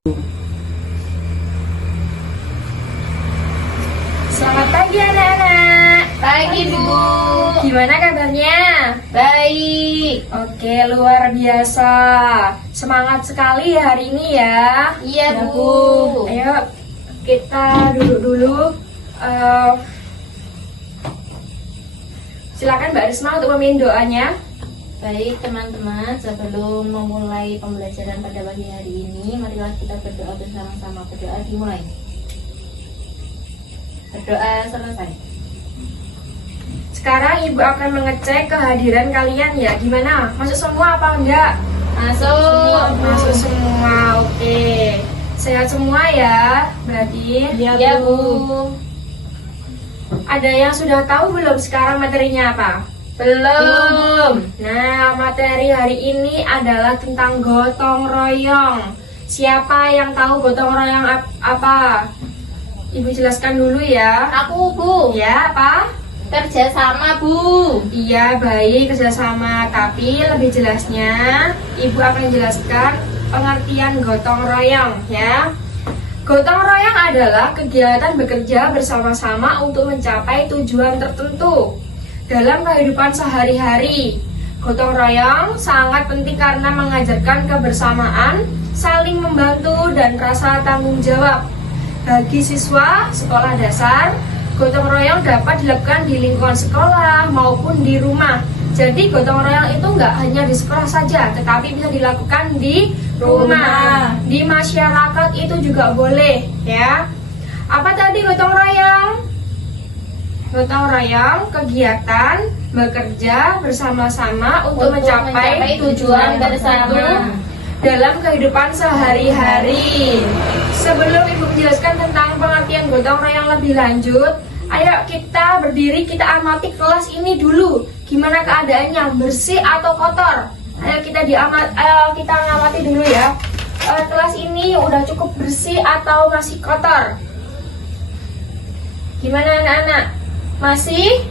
Selamat pagi anak-anak. Pagi Bu. Gimana kabarnya? Baik. Oke, luar biasa. Semangat sekali ya hari ini ya. Iya Ya, Bu. Ayo kita duduk dulu. Silakan Mbak Risma untuk memimpin doanya. Baik teman-teman, sebelum memulai pembelajaran pada pagi hari ini, marilah kita berdoa bersama-sama. Berdoa dimulai. Berdoa selesai. Sekarang Ibu akan mengecek kehadiran kalian ya. Gimana? Masuk semua apa enggak? Masuk. Masuk semua. Oke. Sehat semua ya. Berarti Ya Bu. ada yang sudah tahu belum sekarang materinya apa? Belum. Nah, materi hari ini adalah tentang gotong royong. Siapa yang tahu gotong royong apa? Ibu jelaskan dulu ya. Aku Bu. Ya, apa? Kerjasama Bu. Iya, baik, kerjasama. Tapi lebih jelasnya, Ibu akan jelaskan pengertian gotong royong ya. Gotong royong adalah kegiatan bekerja bersama-sama untuk mencapai tujuan tertentu dalam kehidupan sehari-hari. Gotong royong sangat penting karena mengajarkan kebersamaan, saling membantu, dan rasa tanggung jawab. Bagi siswa sekolah dasar, gotong royong dapat dilakukan di lingkungan sekolah maupun di rumah. Jadi gotong royong itu nggak hanya di sekolah saja, tetapi bisa dilakukan di rumah, di masyarakat itu juga boleh ya. Apa tadi gotong royong? Gotong royong kegiatan bekerja bersama-sama untuk mencapai tujuan tertentu dalam kehidupan sehari-hari. Sebelum Ibu menjelaskan tentang pengertian gotong royong lebih lanjut, ayo kita berdiri, kita amati kelas ini dulu. Gimana keadaannya, bersih atau kotor? Ayo kita ngamati dulu ya. Kelas ini udah cukup bersih atau masih kotor? Gimana anak-anak? Masih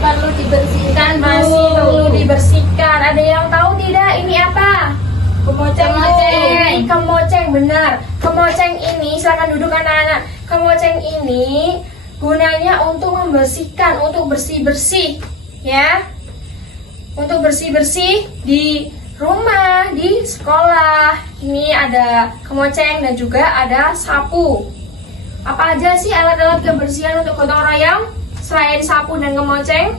perlu dibersihkan Bu. masih perlu dibersihkan. Ada yang tahu tidak ini apa? Kemoceng. Kemoceng. Kemoceng, benar. Kemoceng ini, silakan duduk anak-anak. Kemoceng ini gunanya untuk membersihkan, untuk bersih-bersih ya. Untuk bersih-bersih di rumah, di sekolah. Ini ada kemoceng dan juga ada sapu. Apa aja sih alat-alat kebersihan untuk gotong royong selain sapu dan kemoceng?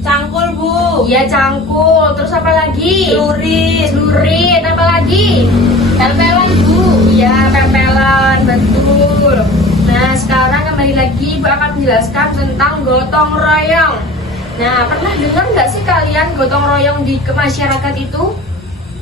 Cangkul Bu. Iya, cangkul. Terus apa lagi? Celurit. Apa lagi? Tempelan Bu. Iya, tempelan. Betul. Nah, sekarang kembali lagi Ibu akan menjelaskan tentang gotong royong. Nah, pernah dengar nggak sih kalian gotong royong di masyarakat itu?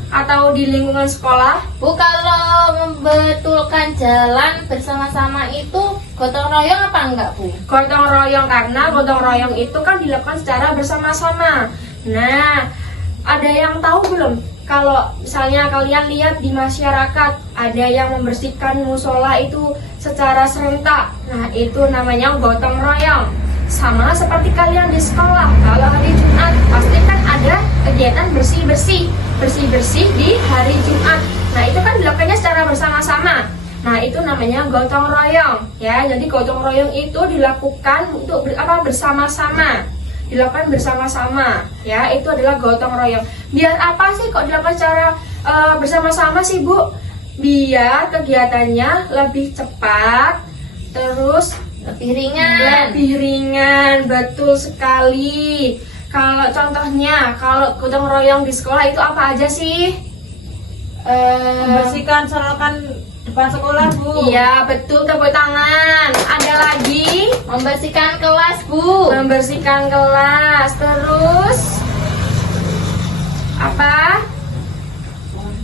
Atau di lingkungan sekolah? Bu, kalau membetulkan jalan bersama-sama itu gotong royong apa enggak Bu? Gotong royong, karena gotong royong itu kan dilakukan secara bersama-sama. Nah, ada yang tahu belum? Kalau misalnya kalian lihat di masyarakat, ada yang membersihkan musola itu secara serentak. Nah, itu namanya gotong royong. Sama seperti kalian di sekolah, kalau hari Jumat pasti kan ada kegiatan bersih-bersih di hari Jumat. Nah, itu kan dilakukannya secara bersama-sama. Nah, itu namanya gotong royong ya. Jadi gotong royong itu dilakukan untuk bersama-sama. Dilakukan bersama-sama ya. Itu adalah gotong royong. Biar apa sih kok dilakukan secara bersama-sama sih Bu? Biar kegiatannya lebih cepat, terus Lebih ringan. lebih ringan. Betul sekali. Kalau contohnya, kalau gotong royong di sekolah itu apa aja sih? Membersihkan selokan depan sekolah Bu. Iya, betul, tepuk tangan. Ada lagi? Membersihkan kelas Bu. Membersihkan kelas. Terus apa?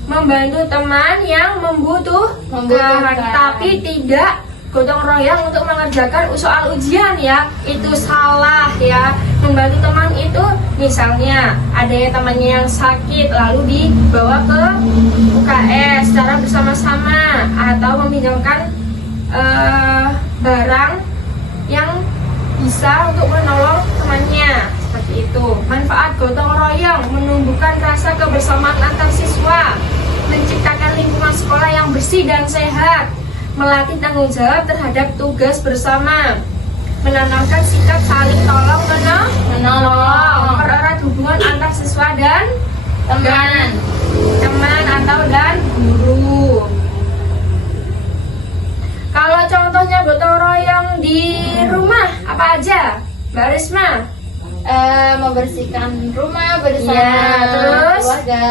Membantu teman yang membutuhkan. Tapi tidak gotong royong untuk mengerjakan soal ujian ya. Itu salah ya. Membantu teman itu misalnya ada yang temannya yang sakit lalu dibawa ke UKS secara bersama-sama, atau meminjamkan barang yang bisa untuk menolong temannya. Seperti itu. Manfaat gotong royong menumbuhkan rasa kebersamaan antar siswa, menciptakan lingkungan bersih dan sehat, melatih tanggung jawab terhadap tugas bersama, menanamkan sikap saling tolong menolong, mempererat hubungan antar siswa dan teman atau dan guru. Kalau contohnya gotong royong di rumah apa aja, Mbak Risma? Membersihkan rumah bersama terus keluarga,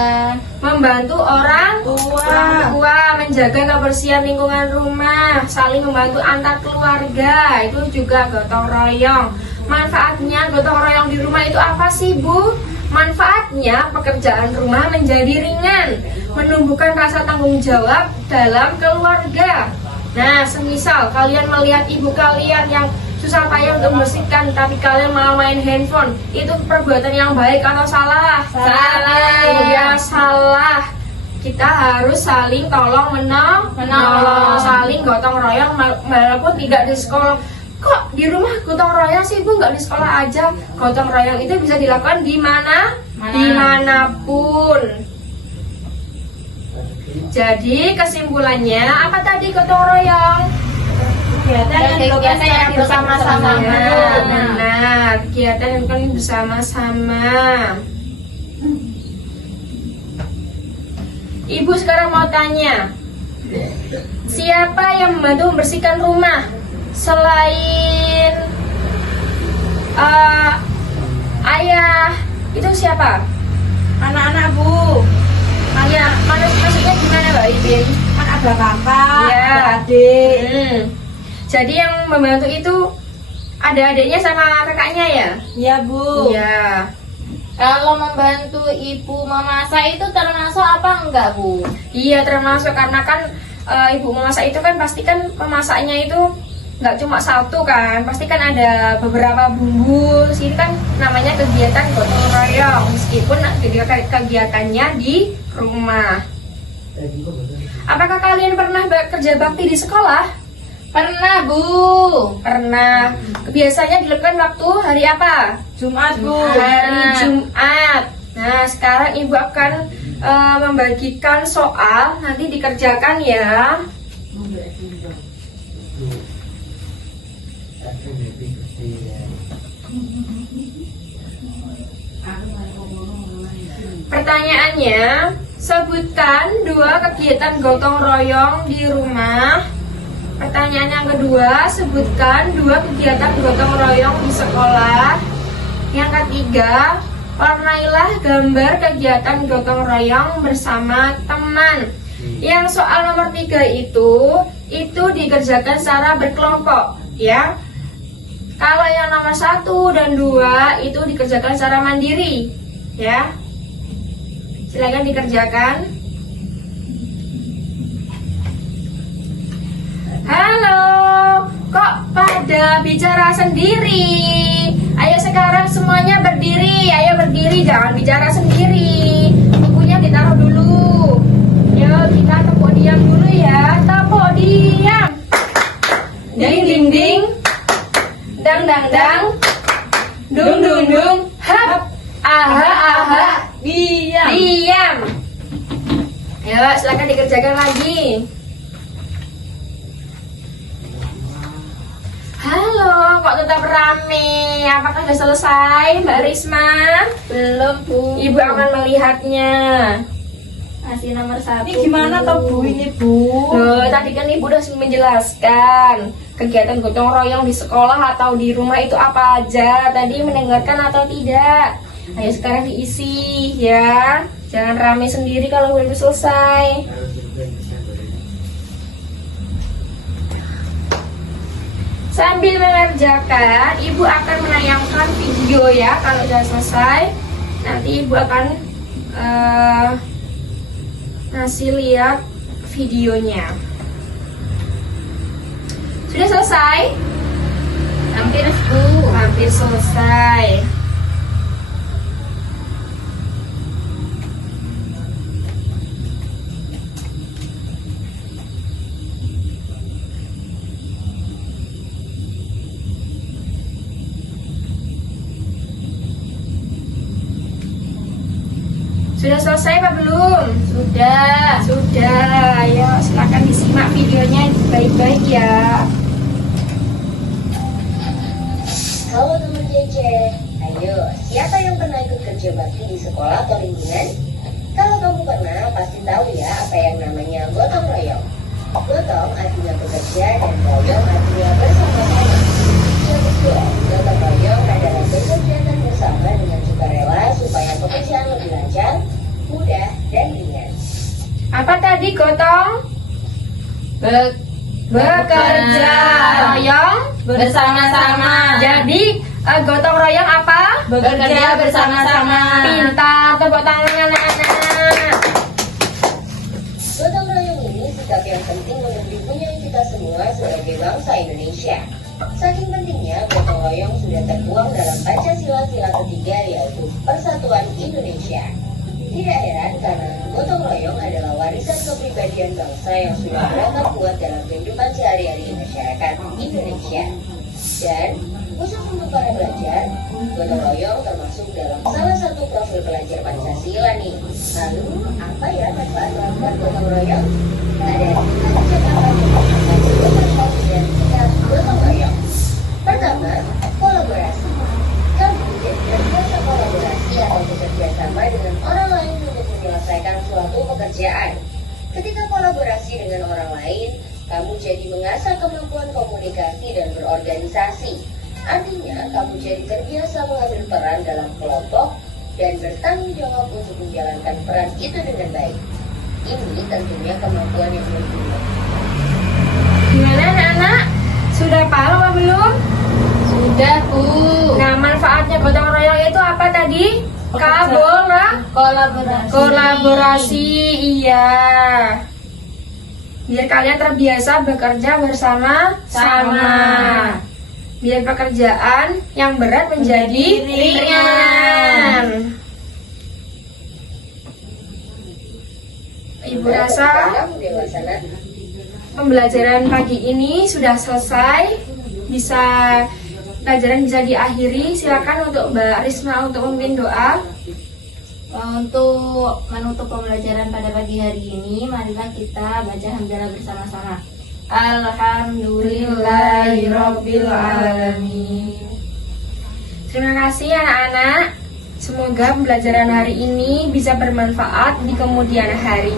membantu orang tua, menjaga kebersihan lingkungan rumah, saling membantu antar keluarga, itu juga gotong royong. Manfaatnya gotong royong di rumah itu apa sih, Bu? Manfaatnya pekerjaan rumah menjadi ringan, menumbuhkan rasa tanggung jawab dalam keluarga. Nah, semisal kalian melihat ibu kalian yang susah payah untuk membersihkan, tapi kalian malah main handphone, itu perbuatan yang baik atau salah? Ya, salah. Kita harus saling tolong menolong, saling gotong royong walaupun tidak di sekolah. Kok di rumah gotong royong sih, Bu? Nggak di sekolah aja. Gotong royong itu bisa dilakukan di dimanapun. Jadi kesimpulannya apa tadi gotong royong? kegiatan yang bersama-sama. Benar, kegiatan yang kan bersama-sama. Ibu sekarang mau tanya, siapa yang membantu membersihkan rumah selain ayah? Itu siapa? Anak-anak, Bu. Ya, maksudnya gimana, Mbak Ibin? Kan ada kakak, Ya. ada adik. Jadi yang membantu itu ada adiknya sama kakaknya ya? Iya, Bu. Iya. Kalau membantu ibu memasak itu termasuk apa enggak, Bu? Iya, termasuk karena kan ibu memasak itu kan pasti kan pemasaknya itu nggak cuma satu kan, pasti kan ada beberapa bumbu. Ini kan namanya kegiatan gotong royong, meskipun kegiatannya di rumah. Apakah kalian pernah kerja bakti di sekolah? Pernah, Bu. Pernah. Biasanya dilakukan waktu hari apa? Jumat, Bu. Hari Jumat. Nah, sekarang ibu akan membagikan soal, nanti dikerjakan ya. Pertanyaannya, sebutkan 2 kegiatan gotong royong di rumah. Pertanyaan yang kedua, sebutkan 2 kegiatan gotong royong di sekolah. Yang ketiga, warnailah gambar kegiatan gotong royong bersama teman. Yang soal nomor 3 itu dikerjakan secara berkelompok, ya. Kalau yang nomor 1 dan 2 itu dikerjakan secara mandiri, ya. Silakan dikerjakan. Halo, kok pada bicara sendiri? Ayo sekarang semuanya berdiri. Ayo berdiri, jangan bicara sendiri. Bukunya ditaruh dulu. Yuk, kita tepuk diam dulu ya. Tepuk diam. Ding ding ding. Dang dang dang. Dung dung dung. Hap. Aha aha. Diam. Diam. Ayo, silakan dikerjakan lagi. Halo, kok tetap rame? Apakah sudah selesai, Mbak Risma? Belum, Bu. Ibu akan melihatnya. Masih nomor 1. Ini gimana toh, Bu? Ini, Bu? Loh, tadi kan Ibu udah menjelaskan kegiatan gotong royong di sekolah atau di rumah itu apa aja. Tadi mendengarkan atau tidak? Ayo sekarang diisi ya. Jangan rame sendiri kalau belum selesai. Sambil mengerjakan, Ibu akan menayangkan video ya. Kalau sudah selesai, nanti Ibu akan ngasih lihat videonya. Sudah selesai? Hampir, Bu. Hampir selesai. Sudah selesai apa belum? Sudah. Sudah. Ayo silakan baik ya. Halo teman Cece, ayo siapa yang pernah ikut kerja bakti di sekolah atau lingkungan? Kalau kamu pernah, pasti tahu ya apa yang namanya gotong royong. Gotong artinya bekerja dan royong artinya bersama-sama. Ya betul, gotong royong adalah bekerja bersama dengan sukarela supaya pekerjaan lebih lancar, mudah, dan ringan. Apa tadi gotong? Bekerja royong Bersama-sama. Jadi gotong royong apa? Bekerja bersama-sama. Pintar, tepuk tangan anak-anak. Gotong royong ini sikap yang penting untuk dipunyai kita semua sebagai bangsa Indonesia. Saking pentingnya, gotong royong sudah tertuang dalam Pancasila sila ketiga yaitu Persatuan Indonesia. Tidak heran karena gotong royong adalah warisan kepribadian bangsa yang sudah berakar kuat dalam kehidupan sehari-hari masyarakat Indonesia. Dan khusus untuk para pelajar, gotong royong termasuk dalam salah satu profil pelajar Pancasila nih. Lalu, apa ya manfaat melakukan gotong royong? Ada 5 catatan yang beberapa dan sikap gotong royong. Pertama, kolaborasi. Kamu jadi terbiasa kolaborasi atau bekerja sama dengan orang lain untuk menyelesaikan suatu pekerjaan. Ketika kolaborasi dengan orang lain, kamu jadi mengasah kemampuan komunikasi dan berorganisasi. Artinya, kamu jadi terbiasa mengambil peran dalam kelompok dan bertanggung jawab untuk menjalankan peran itu dengan baik. Ini tentunya kemampuan yang mumpuni. Gimana anak-anak? Sudah paham apa belum? Sudah, Bu. Nah, manfaatnya gotong royong itu apa tadi? Kolaborasi, iya. Biar kalian terbiasa bekerja bersama-sama. Biar pekerjaan yang berat menjadi ringan. Ibu rasa pembelajaran pagi ini sudah selesai. Pelajaran bisa diakhiri. Silakan untuk Mbak Risma untuk memimpin doa. Untuk menutup pembelajaran pada pagi hari ini, marilah kita baca hamdalah bersama-sama. Alhamdulillahirabbil alamin. Terima kasih anak-anak. Semoga pembelajaran hari ini bisa bermanfaat di kemudian hari.